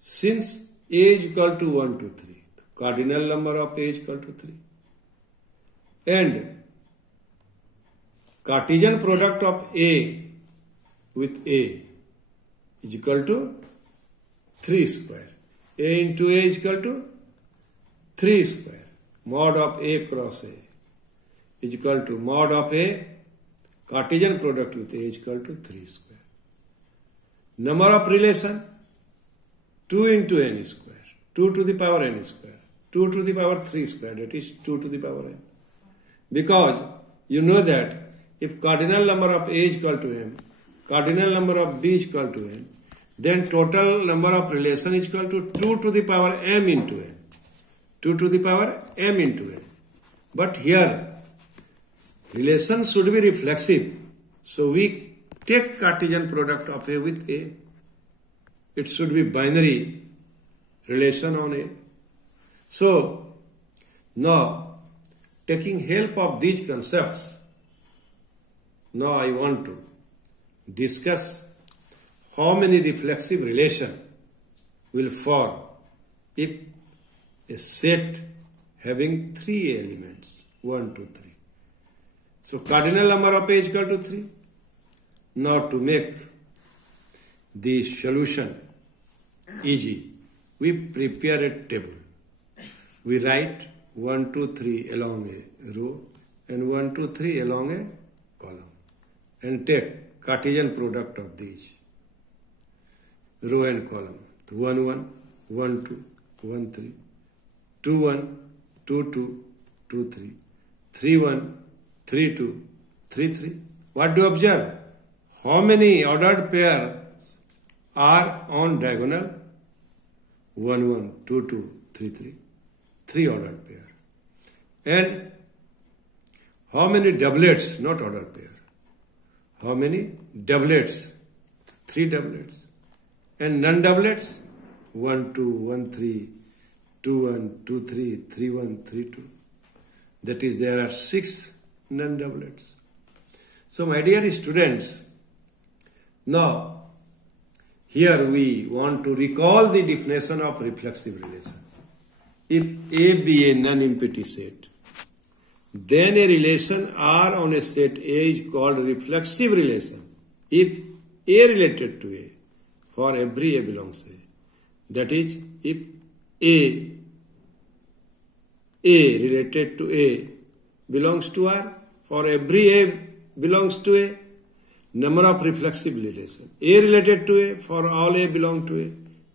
Since A is equal to 1, 2, 3, the cardinal number of A is equal to 3. And Cartesian product of A with A is equal to 3 square. A into A is equal to 3 square. Mod of A cross A is equal to mod of A, Cartesian product with A is equal to 3 square. Number of relation 2 into n square, 2 to the power n square, 2 to the power 3 square, that is 2 to the power n. Because you know that if cardinal number of A is equal to m, cardinal number of B is equal to n, then total number of relation is equal to 2 to the power m into n. 2 to the power m into n. But here, relation should be reflexive. So we take Cartesian product of A with A. It should be binary relation on A. So, now, taking help of these concepts, now I want to discuss how many reflexive relation will form if a set having 3 elements, 1, 2, 3. So cardinal number of A is equal to 3. Now to make the solution easy, we prepare a table. We write 1, 2, 3 along a row and 1, 2, 3 along a column and take Cartesian product of these row and column. 1, 1, 1, 2, 1, 3, 2, 1, 2, 2, 2, 3, 3, 1, 3, 2, 3, 3. What do you observe? How many ordered pairs are on diagonal? 1, 1, 2, 2, 3, 3. 3 ordered pair. And how many doublets, not ordered pair? How many doublets? 3 doublets. And non-doublets? 1, 2, 1, 3, 2, 1, 2, 3, 3, 1, 3, 2. That is, there are 6 non-doublets. So, my dear students, now, here we want to recall the definition of reflexive relation. If A be a non-empty set, then a relation R on a set A is called reflexive relation. If A related to A, for every A belongs A. That is, if A related to A belongs to R, for every A belongs to A, number of reflexive relation. A related to A, for all A belong to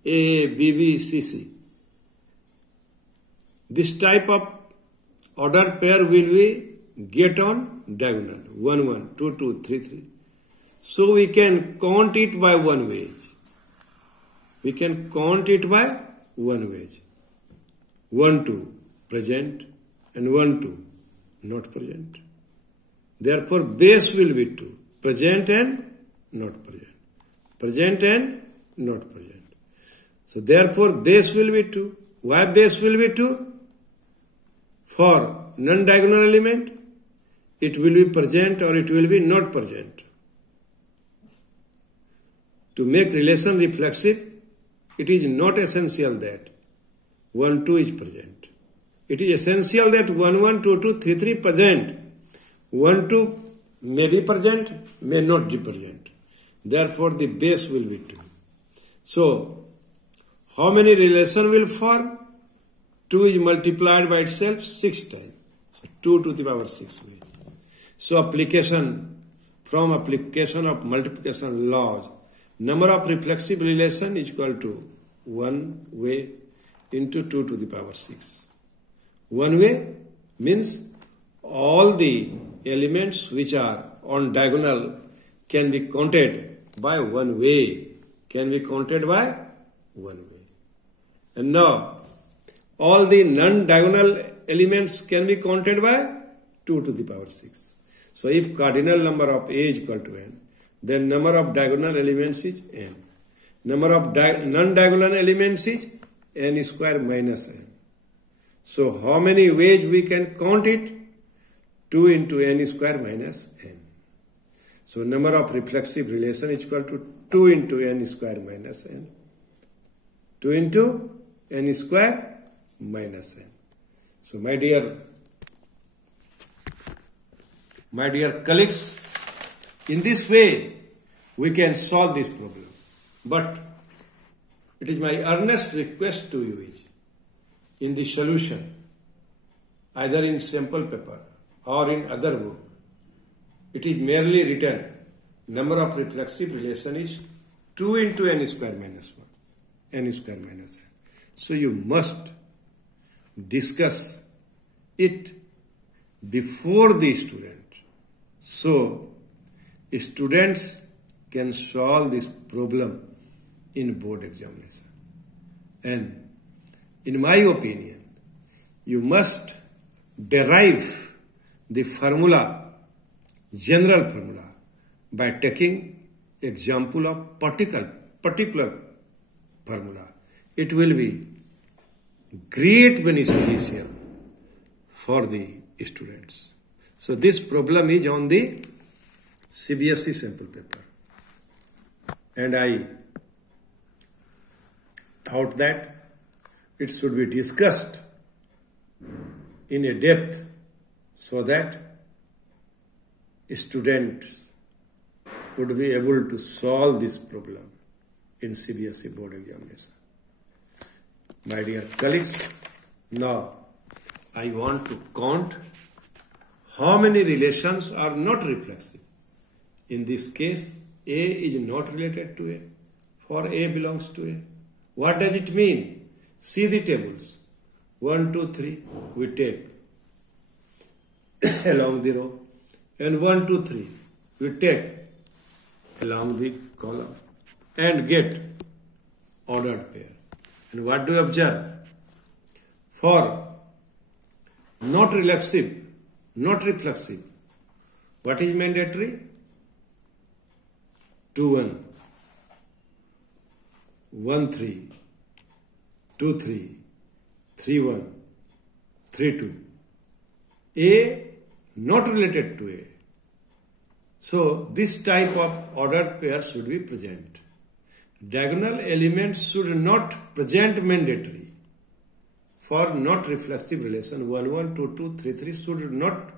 A, B, C, C. This type of ordered pair will we get on diagonal. 1, 1, 2, 2, 3, 3. So we can count it by one way. We can count it by one way. 1, 2 present and 1, 2 not present. Therefore, base will be 2. Present and not present. Present and not present. So, therefore, base will be 2. Why base will be 2? For non-diagonal element, it will be present or it will be not present. To make relation reflexive, it is not essential that 1, 2 is present. It is essential that 1, 1, 2, 2, 3, 3 present. 1, 2 may be present, may not be present. Therefore, the base will be 2. So, how many relation will form? 2 is multiplied by itself 6 times. So, 2 to the power 6 ways. So, from application of multiplication laws, number of reflexive relation is equal to 1 way into 2 to the power 6. 1 way means all the elements which are on diagonal can be counted by one way. Can be counted by one way. And now, all the non-diagonal elements can be counted by 2 to the power 6. So, if cardinal number of A is equal to n, then number of diagonal elements is n. Number of non-diagonal elements is n square minus n. So, how many ways we can count it? 2 into n square minus n. So, number of reflexive relation is equal to 2 into n square minus n. 2 into n square minus n. So my dear colleagues, in this way we can solve this problem. But it is my earnest request to you is, in the solution, either in sample paper or in other book, it is merely written number of reflexive relation is 2 into n square minus 1, n square minus n. So you must discuss it before the student. So students can solve this problem in board examination. And in my opinion, you must derive the formula, general formula, by taking example of particular formula. It will be great beneficial for the students. So this problem is on the CBSE sample paper. And I thought that it should be discussed in a depth so that students would be able to solve this problem in CBSE board examination. My dear colleagues, now I want to count how many relations are not reflexive. In this case, A is not related to A, for A belongs to A. What does it mean? See the tables. 1, 2, 3, we take along the row. And 1, 2, 3, we take along the column and get ordered pair. And what do we observe? For not reflexive, what is mandatory? 2, 1, 1, 3, 2, 3, 3, 1, 3, 2. A not related to A. So this type of ordered pair should be present. Diagonal elements should not present mandatory. For not reflexive relation, 1, 1, 2, 2, 3, 3 should not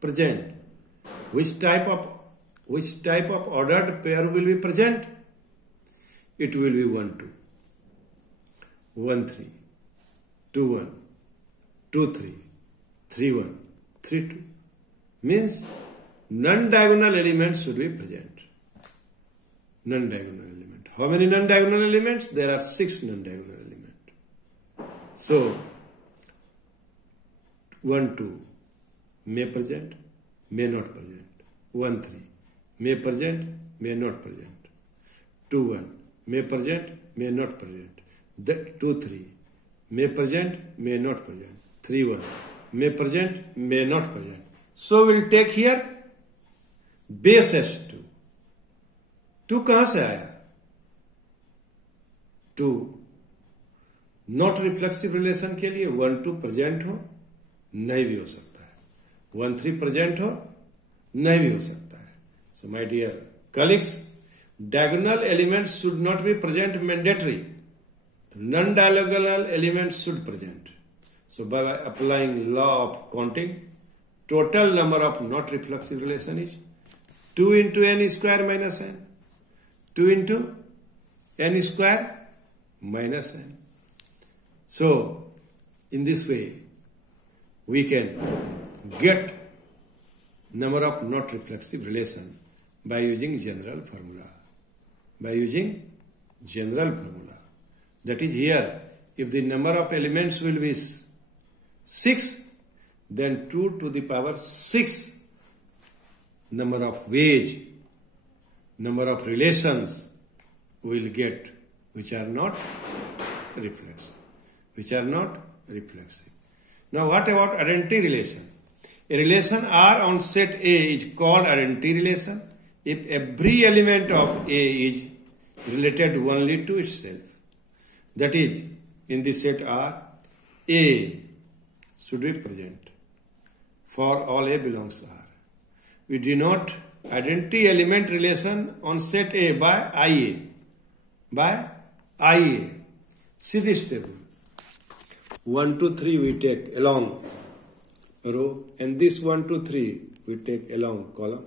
present. Which type of ordered pair will be present? It will be 1, 2. 1, 3. 2, 1. 2, 3. 3, 1. 3, 2. Means non-diagonal elements should be present. Non-diagonal element. How many non-diagonal elements? There are 6 non-diagonal elements. So, 1, 2 may present, may not present. 1, 3 may present, may not present. 2, 1 may present, may not present. 2, 3 may present, may not present. 3, 1 may present, may not present. So we'll take here base S2. 2 कहाँ से आया? 2 not reflexive relation के लिए 1, 2 present हो, नहीं भी हो सकता है. 1, 3 प्रेजेंट हो, नहीं भी हो सकता है. So my dear colleagues, diagonal elements should not be present mandatory. Non-diagonal elements should present. So by applying law of counting, total number of not reflexive relation is 2 into n square minus n. 2 into n square minus n. So, in this way, we can get number of not reflexive relation by using general formula. That is here, if the number of elements will be 6, then 2 to the power 6 number of ways, number of relations we will get which are not reflexive. Now what about identity relation? A relation R on set A is called identity relation if every element of A is related only to itself. That is, in the set R, A should be present for all A belongs to R. We denote identity element relation on set A by IA. See this table. 1, 2, 3 we take along row, and this 1, 2, 3 we take along column,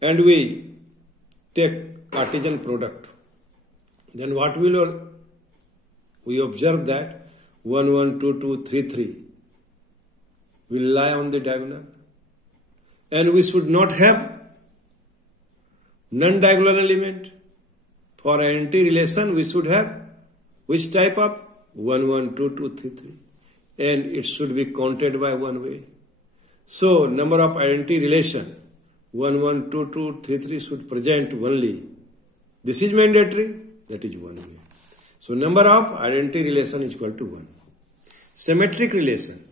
and we take Cartesian product. Then what will we observe that 1, 1, 2, 2, 3, 3 will lie on the diagonal, and we should not have non-diagonal element. For identity relation we should have which type of 1, 1, 2, 2, 3, 3, and it should be counted by one way. So number of identity relation 1, 1, 2, 2, 3, 3 should present only. This is mandatory, that is one way. So number of identity relation is equal to 1. Symmetric relation.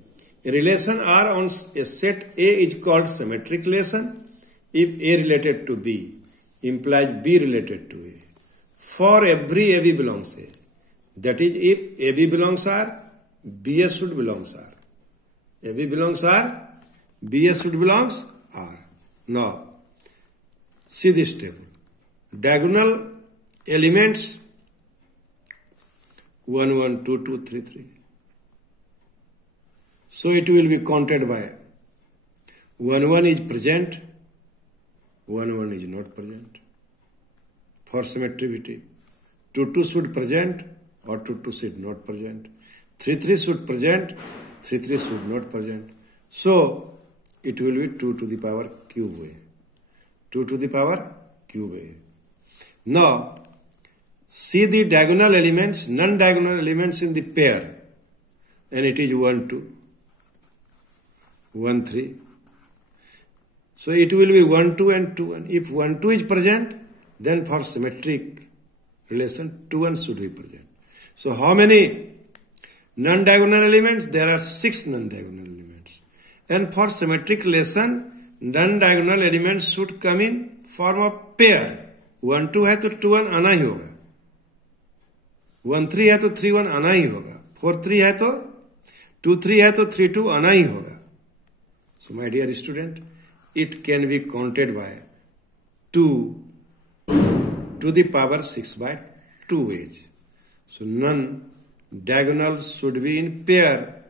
A relation R on a set A is called symmetric relation if A related to B implies B related to A. For every AB belongs A. That is, if AB belongs R, BS should belongs R. AB belongs R, BS should belongs R. Now, see this table. Diagonal elements 1, 1, 2, 2, 3, 3. So it will be counted by 1, 1 is present, 1, 1 is not present. For symmetricity, 2, 2 should present or 2, 2 should not present. 3, 3 should present, 3, 3 should not present. So it will be 2 to the power cube A. 2 to the power cube A. Now, see the diagonal elements, non-diagonal elements in the pair, and it is 1, 2, 1, 3. So it will be 1, 2 and 2, 1. If 1, 2 is present, then for symmetric relation, 2, 1 should be present. So how many non-diagonal elements? There are 6 non-diagonal elements. And for symmetric relation, non-diagonal elements should come in form of pair. 1, 2 है तो 2, 1 आना ही होगा. 1, 3 है तो 3, 1 आना ही होगा. 4, 3 है तो 2, 3 है तो 3, 2 आना ही होगा. So my dear student, it can be counted by 2 to the power 6 by 2 ways. So non-diagonals should be in pair.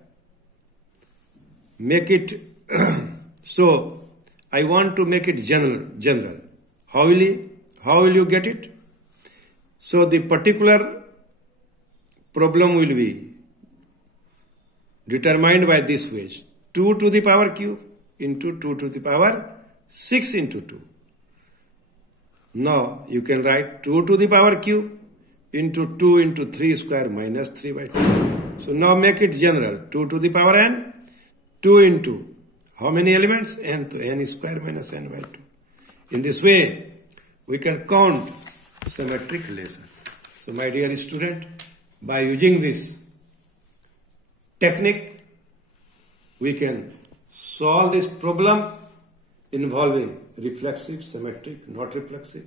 Make it so I want to make it general. How will you get it? So the particular problem will be determined by this way. 2 to the power cube into 2 to the power 6 into 2. Now you can write 2 to the power cube into 2 into 3 square minus 3 by 2. So now make it general. 2 to the power n, 2 into how many elements? N, to n square minus n by 2. In this way, we can count symmetric relation. So my dear student, by using this technique, we can solve this problem involving reflexive, symmetric, not reflexive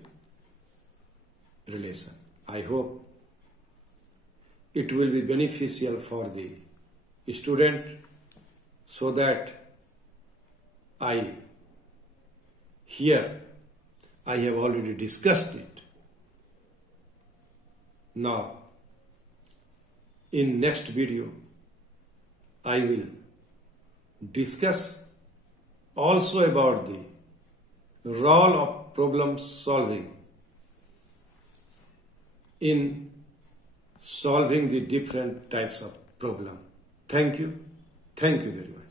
relation. I hope it will be beneficial for the student so that I have already discussed it. Now, in next video, I will discuss also about the role of problem solving in solving the different types of problem. Thank you. Thank you very much.